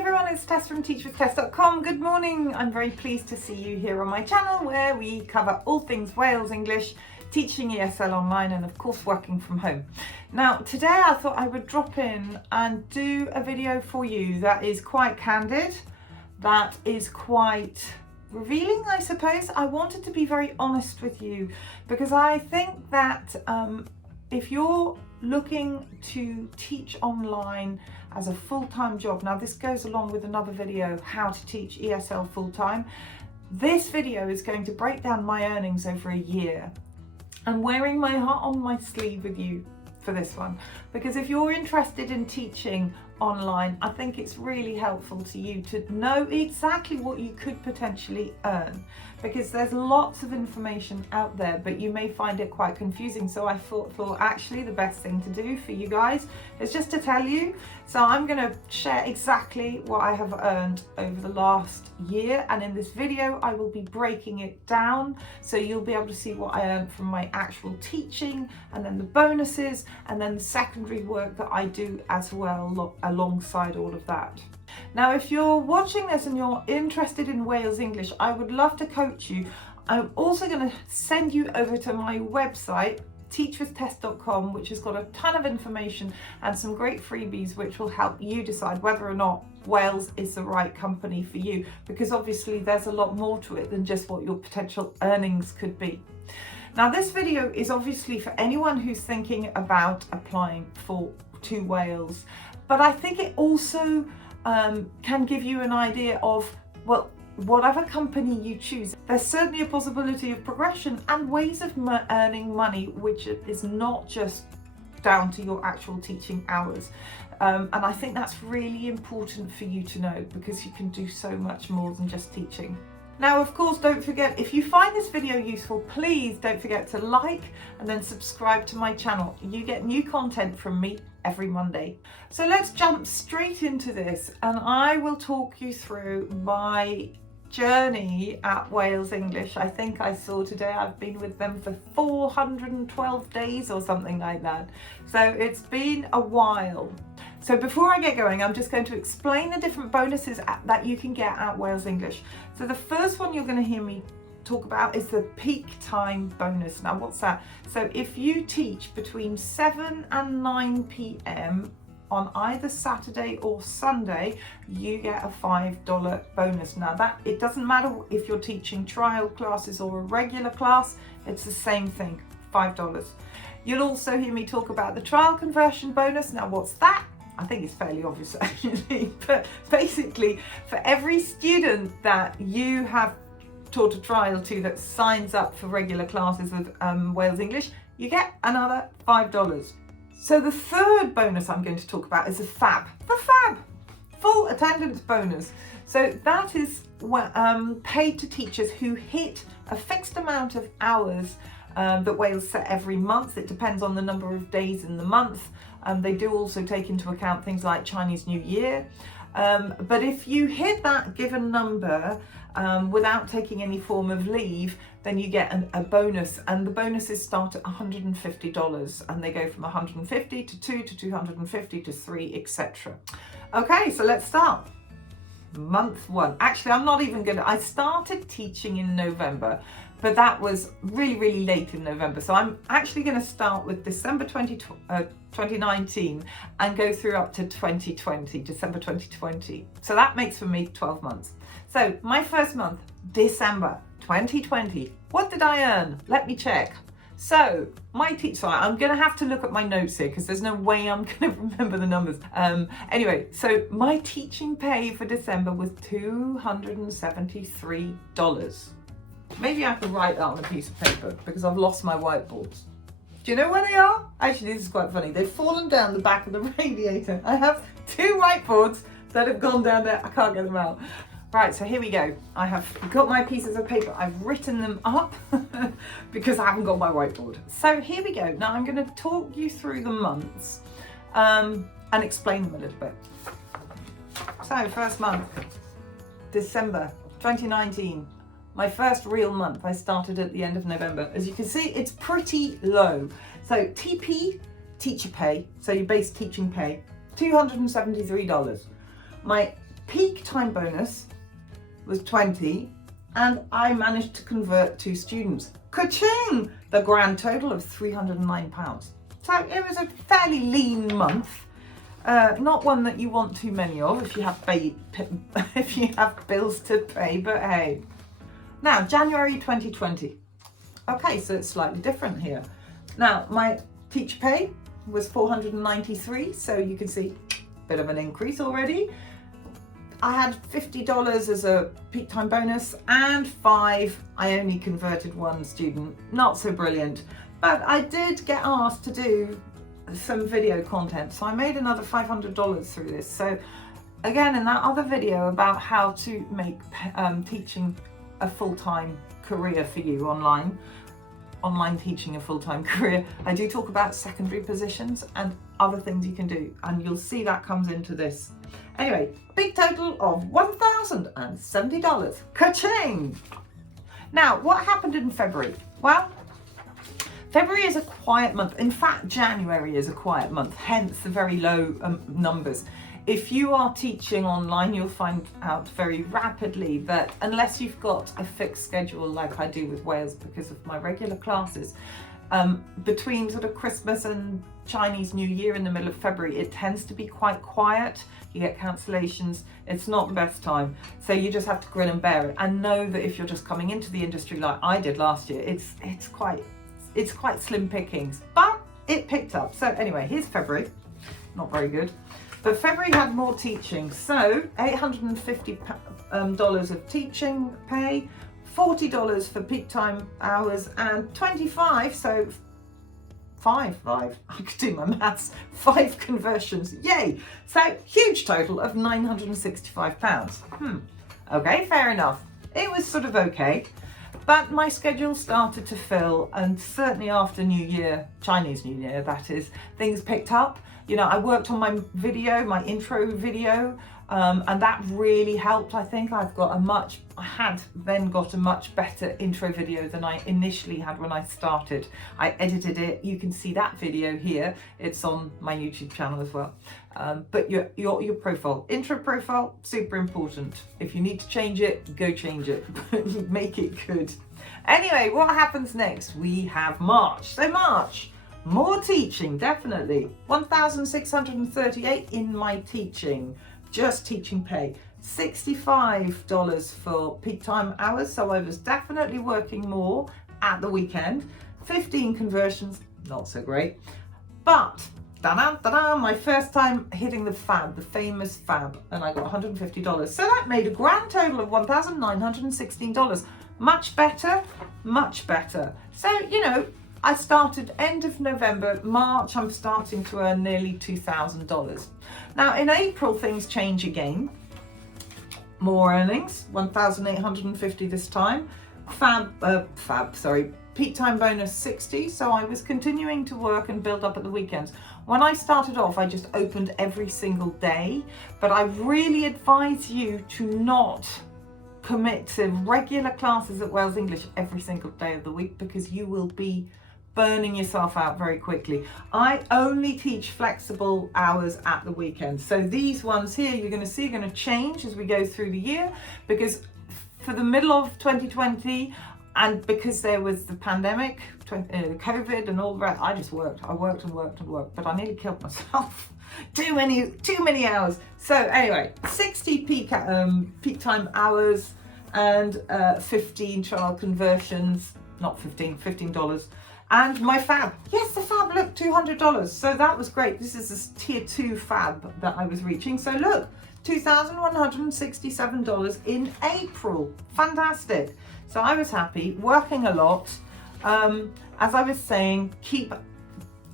everyone, it's Tess from teachwithtess.com. Good morning. I'm very pleased to see you here on my channel where we cover all things Wales English, teaching ESL online and of course working from home. Now today I thought I would drop in and do a video for you that is quite candid, that is quite revealing, I suppose. I wanted to be very honest with you because I think that if you're looking to teach online as a full-time job, now this goes along with another video, how to teach ESL full-time. This video is going to break down my earnings over a year. I'm wearing my heart on my sleeve with you for this one, because if you're interested in teaching online, I think it's really helpful to you to know exactly what you could potentially earn, because there's lots of information out there, but you may find it quite confusing. So I thought actually the best thing to do for you guys is just to tell you. So I'm going to share exactly what I have earned over the last year, and in this video I will be breaking it down so you'll be able to see what I earned from my actual teaching, and then the bonuses, and then the secondary work that I do as well alongside all of that. Now, if you're watching this and you're interested in Wales English, I would love to coach you. I'm also going to send you over to my website, teachwithtess.com, which has got a ton of information and some great freebies which will help you decide whether or not Wales is the right company for you, because obviously there's a lot more to it than just what your potential earnings could be. Now, this video is obviously for anyone who's thinking about applying to Wales, but I think it also can give you an idea of, well, whatever company you choose, there's certainly a possibility of progression and ways of earning money which is not just down to your actual teaching hours. And I think that's really important for you to know, because you can do so much more than just teaching. Now, of course, don't forget, if you find this video useful, please don't forget to like and then subscribe to my channel. You get new content from me every Monday. So let's jump straight into this, and I will talk you through my journey at Wales English. I think I saw today I've been with them for 412 days or something like that. So it's been a while. So before I get going, I'm just going to explain the different bonuses that you can get at Wales English. So the first one you're going to hear me talk about is the peak time bonus. Now, what's that? So if you teach between 7 and 9 p.m. on either Saturday or Sunday, you get a $5 bonus. Now that, it doesn't matter if you're teaching trial classes or a regular class, it's the same thing, $5. You'll also hear me talk about the trial conversion bonus. Now, what's that? I think it's fairly obvious actually, but basically for every student that you have taught a trial to that signs up for regular classes with Wales English, you get another $5. So the third bonus I'm going to talk about is the FAB, full attendance bonus. So that is paid to teachers who hit a fixed amount of hours that Wales set every month. It depends on the number of days in the month. They do also take into account things like Chinese New Year. But if you hit that given number without taking any form of leave, then you get a bonus, and the bonuses start at $150, and they go from 150 to 2 to 250 to 3, etc. Okay, so let's start. Month one. Actually, I'm not even gonna, I started teaching in November, but that was really late in November. So I'm actually gonna start with December 2019 and go through up to 2020, December 2020. So that makes for me 12 months. So my first month, December 2020, what did I earn? Let me check. So I'm going to have to look at my notes here because there's no way I'm going to remember the numbers. Anyway, so my teaching pay for December was $273. Maybe I could write that on a piece of paper because I've lost my whiteboards. Do you know where they are? Actually, this is quite funny. They've fallen down the back of the radiator. I have 2 whiteboards that have gone down there. I can't get them out. Right, so here we go. I have got my pieces of paper. I've written them up because I haven't got my whiteboard. So here we go. Now I'm going to talk you through the months and explain them a little bit. So first month, December 2019. My first real month. I started at the end of November. As you can see, it's pretty low. So TP, teacher pay, so your base teaching pay, $273. My peak time bonus was 20, and I managed to convert 2 students. Ka-ching! The grand total of £309. So it was a fairly lean month. Not one that you want too many of if you have if you have bills to pay, but hey. Now, January 2020. Okay, so it's slightly different here. Now, my teacher pay was $493, so you can see a bit of an increase already. I had $50 as a peak time bonus and I only converted 1 student. Not so brilliant, but I did get asked to do some video content, so I made another $500 through this. So again, in that other video about how to make teaching a full-time career for you online teaching a full-time career, I do talk about secondary positions and other things you can do, and you'll see that comes into this. Anyway, big total of $1,070. Ka-ching! Now, what happened in February? Well, February is a quiet month. In fact, January is a quiet month, hence the very low numbers. If you are teaching online, you'll find out very rapidly that unless you've got a fixed schedule like I do with Wales because of my regular classes, between sort of Christmas and Chinese New Year in the middle of February, it tends to be quite quiet. You get cancellations. It's not the best time. So you just have to grin and bear it and know that if you're just coming into the industry like I did last year, it's quite slim pickings, but it picked up. So anyway, here's February. Not very good. But February had more teaching, so $850 of teaching pay, $40 for peak time hours, and 25, so five, I could do my maths, 5 conversions, yay! So huge total of £965. Okay, fair enough. It was sort of okay, but my schedule started to fill, and certainly after New Year, Chinese New Year that is, things picked up. You know, I worked on my intro video, and that really helped. I think I had then got a much better intro video than I initially had when I started. I edited it. You can see that video here. It's on my YouTube channel as well. But your profile, intro profile, super important. If you need to change it, go change it. Make it good. Anyway, what happens next? We have March. So March. More teaching, definitely. $1,638 in my teaching, just teaching pay. $65 for peak time hours, so I was definitely working more at the weekend. 15 conversions, not so great. But, my first time hitting the FAB, the famous FAB, and I got $150. So that made a grand total of $1,916. Much better, much better. So, you know, I started end of November, March, I'm starting to earn nearly $2,000. Now in April, things change again. More earnings, $1,850 this time. Peak time bonus 60, so I was continuing to work and build up at the weekends. When I started off, I just opened every single day, but I really advise you to not commit to regular classes at Wales English every single day of the week, because you will be burning yourself out very quickly. I only teach flexible hours at the weekend. So these ones here you're going to see are going to change as we go through the year, because for the middle of 2020 and because there was the pandemic, COVID and all that, I just worked. I worked and worked and worked, but I nearly killed myself. Too many hours. So anyway, 60 peak time hours and 15 trial conversions, not $15. And my FAB, yes, the FAB, look, $200. So that was great. This is this tier 2 FAB that I was reaching. So look, $2,167 in April. Fantastic. So I was happy, working a lot. As I was saying,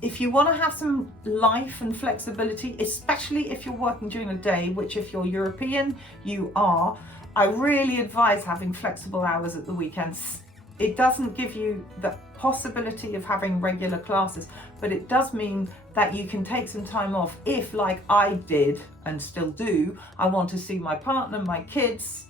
if you want to have some life and flexibility, especially if you're working during the day, which if you're European, you are, I really advise having flexible hours at the weekends. It doesn't give you the possibility of having regular classes, but it does mean that you can take some time off if, like I did and still do, I want to see my partner, my kids.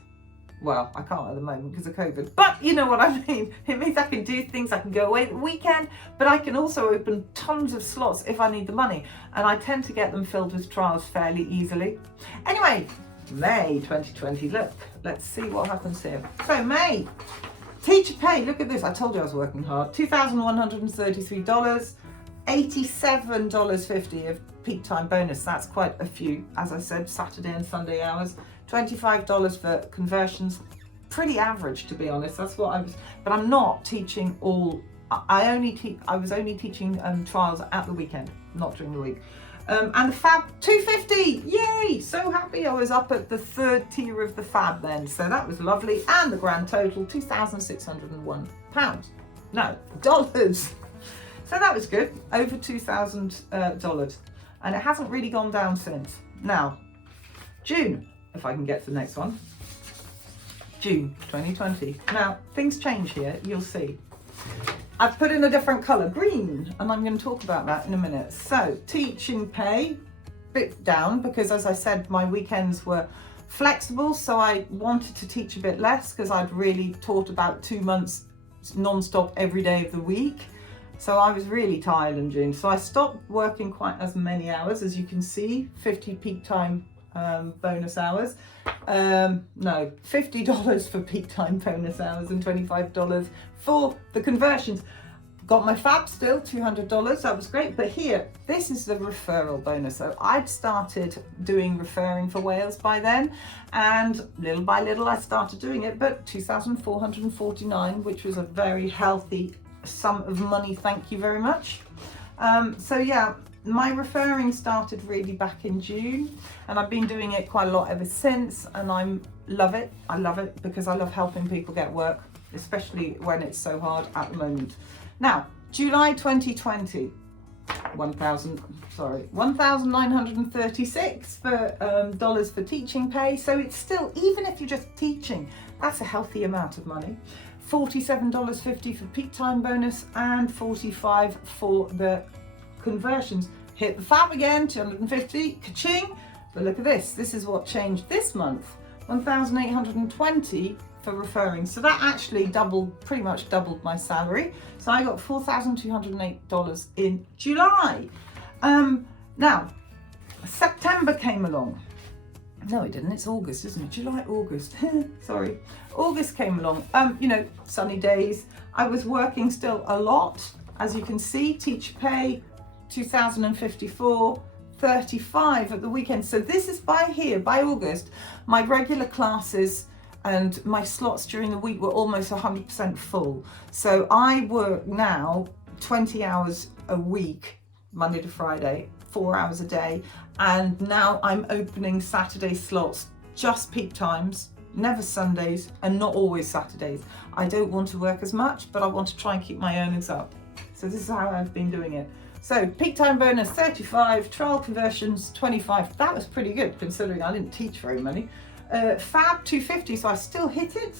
Well, I can't at the moment because of COVID, but you know what I mean. It means I can do things, I can go away at the weekend, but I can also open tons of slots if I need the money, and I tend to get them filled with trials fairly easily. Anyway, May 2020. Look, let's see what happens here. So May, teacher pay. Look at this. I told you I was working hard. $2,133, $87.50 of peak time bonus. That's quite a few. As I said, Saturday and Sunday hours. $25 for conversions. Pretty average, to be honest. That's what I was. But I'm not teaching all. I was only teaching trials at the weekend, not during the week. And the fab, $250, yay! So happy I was up at the third tier of the fab then, so that was lovely. And the grand total, £2,601. No, dollars. So that was good, over $2,000. And it hasn't really gone down since. Now, June, if I can get to the next one. June 2020. Now, things change here, you'll see. I've put in a different colour, green, and I'm going to talk about that in a minute. So, teaching pay, bit down, because as I said, my weekends were flexible, so I wanted to teach a bit less because I'd really taught about 2 months non-stop every day of the week. So I was really tired in June. So I stopped working quite as many hours, as you can see, 50 peak time bonus hours. No, $50 for peak time bonus hours and $25 for the conversions. Got my fab still, $200, that was great. But here, this is the referral bonus. So I'd started doing referring for Wales by then, and little by little I started doing it, but $2,449, which was a very healthy sum of money, thank you very much. So yeah, my referring started really back in June, and I've been doing it quite a lot ever since, and I love it because I love helping people get work, especially when it's so hard at the moment. Now, July 2020, $1,936 for dollars for teaching pay. So it's still, even if you're just teaching, that's a healthy amount of money. $47.50 for peak time bonus and $45 for the conversions. Hit the fab again, $250, ka-ching. But look at this, this is what changed this month. $1,820 for referring. So that actually pretty much doubled my salary. So I got $4,208 in July. Now, September came along. No, it didn't. It's August, isn't it? July, August. Sorry. August came along. You know, sunny days. I was working still a lot. As you can see, teacher pay, $2,054, $35 at the weekend. So this is by August, my regular classes and my slots during the week were almost 100% full. So I work now 20 hours a week, Monday to Friday, 4 hours a day. And now I'm opening Saturday slots, just peak times, never Sundays, and not always Saturdays. I don't want to work as much, but I want to try and keep my earnings up. So this is how I've been doing it. So peak time bonus, $35, trial conversions, $25. That was pretty good considering I didn't teach very many. Fab, $250, so I still hit it.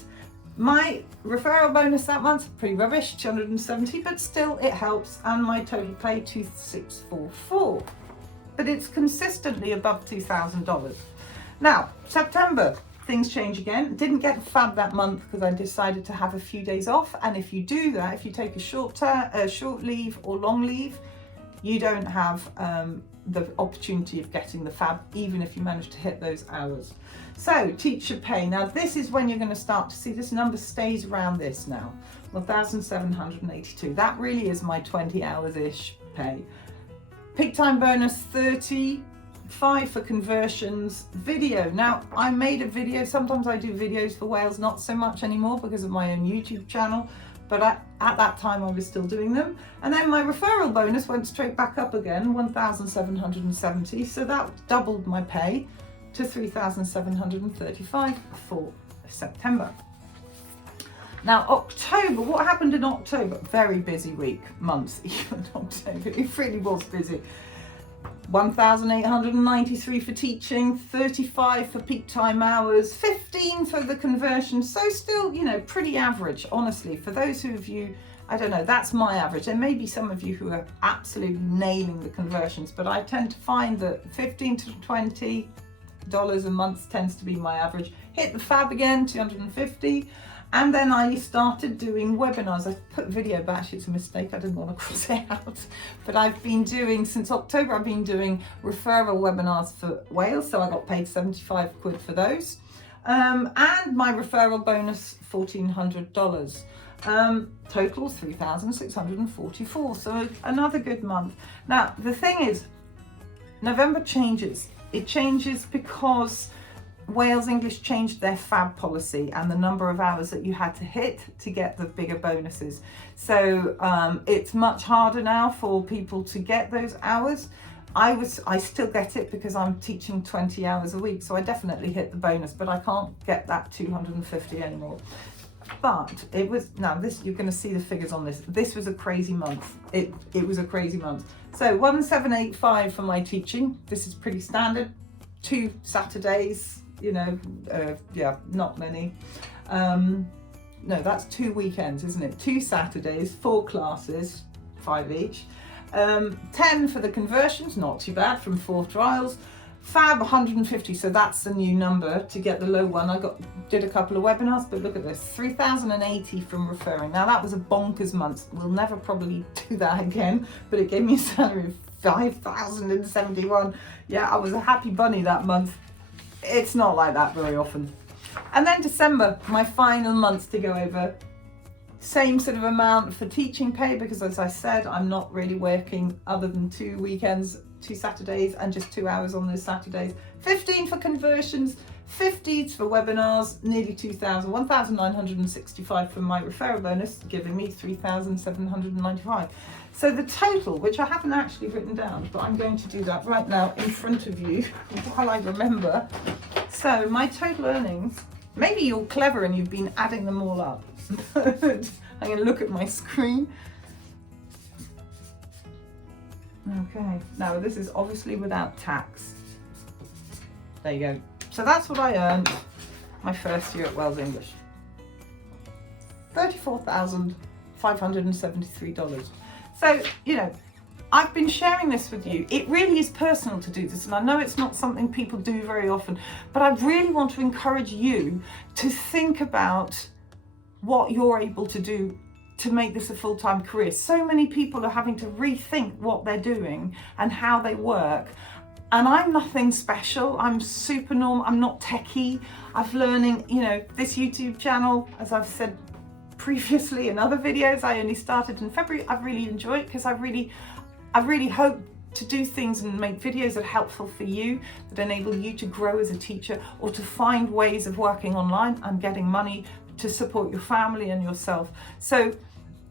My referral bonus that month, pretty rubbish, $270, but still it helps. And my total pay, $2,644. But it's consistently above $2,000. Now, September, things change again. Didn't get the fab that month because I decided to have a few days off. And if you do that, if you take a short leave or long leave, you don't have the opportunity of getting the fab, even if you manage to hit those hours. So teacher pay. Now this is when you're going to start to see this number stays around this now, 1,782. That really is my 20 hours-ish pay. Peak time bonus, $35 for conversions. Video. Now I made a video. Sometimes I do videos for Wales, not so much anymore because of my own YouTube channel. But at that time I was still doing them. And then my referral bonus went straight back up again, 1,770. So that doubled my pay to 3,735 for September. Now October, what happened in October? Very busy month, even October, it really was busy. 1,893 for teaching, 35 for peak time hours, 15 for the conversion. So still, you know, pretty average, honestly. For those of you, I don't know, that's my average. There may be some of you who are absolutely nailing the conversions, but I tend to find that $15 to $20 a month tends to be my average. Hit the fab again, $250. And then I started doing webinars. I put video, but actually it's a mistake. I didn't want to cross it out. But I've been doing, since October, I've been doing referral webinars for Wales. So I got paid 75 quid for those. And my referral bonus, $1,400. Total $3,644. So another good month. Now, the thing is, November changes. It changes because Wales English changed their FAB policy and the number of hours that you had to hit to get the bigger bonuses. So it's much harder now for people to get those hours. I still get it because I'm teaching 20 hours a week, so I definitely hit the bonus, but I can't get that 250 anymore. But it was, now this, you're going to see the figures on this. This was a crazy month. It was a crazy month. So 1785 for my teaching. This is pretty standard. 2 Saturdays. You know, yeah, not many. No, that's 2 weekends, isn't it? 2 Saturdays, 4 classes, 5 each. 10 for the conversions, not too bad, from 4 trials. Fab 150, so that's the new number to get the low one. I did a couple of webinars, but look at this, 3,080 from referring. Now that was a bonkers month. We'll never probably do that again, but it gave me a salary of 5,071. Yeah, I was a happy bunny that month. It's not like that very often. And then December, my final month to go over. Same sort of amount for teaching pay because, as I said, I'm not really working other than 2 weekends, 2 Saturdays, and just 2 hours on those Saturdays. 15 for conversions, 50 for webinars, nearly 2,000, 1,965 for my referral bonus, giving me 3,795. So the total, which I haven't actually written down, but I'm going to do that right now in front of you while I remember. So my total earnings, maybe you're clever and you've been adding them all up. I'm going to look at my screen. Okay, now this is obviously without tax. There you go. So that's what I earned my first year at Wales English. $34,573. So, you know, I've been sharing this with you. It really is personal to do this, and I know it's not something people do very often, but I really want to encourage you to think about what you're able to do to make this a full-time career. So many people are having to rethink what they're doing and how they work. And I'm nothing special. I'm super normal. I'm not techie. I've learning, you know, this YouTube channel, as I've said previously in other videos, I only started in February. I really enjoy it because I really hope to do things and make videos that are helpful for you, that enable you to grow as a teacher or to find ways of working online and getting money to support your family and yourself. So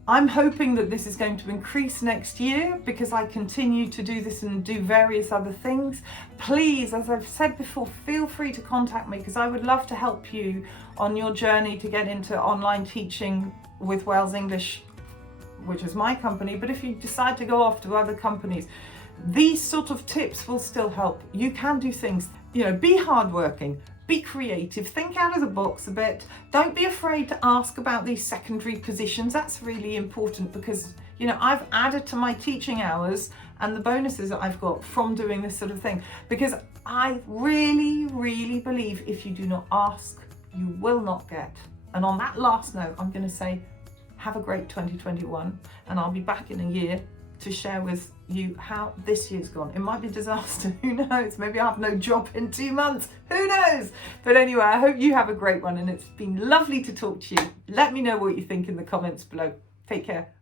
I'm hoping that this is going to increase next year because I continue to do this and do various other things. Please, as I've said before, feel free to contact me because I would love to help you on your journey to get into online teaching with Wales English, which is my company. But if you decide to go off to other companies, these sort of tips will still help. You can do things, you know, be hardworking, be creative, think out of the box a bit. Don't be afraid to ask about these secondary positions. That's really important because, you know, I've added to my teaching hours and the bonuses that I've got from doing this sort of thing, because I really, really believe if you do not ask, you will not get. And on that last note, I'm going to say, have a great 2021, and I'll be back in a year to share with you how this year's gone. It might be a disaster, who knows? Maybe I'll have no job in 2 months, who knows? But anyway, I hope you have a great one, and it's been lovely to talk to you. Let me know what you think in the comments below. Take care.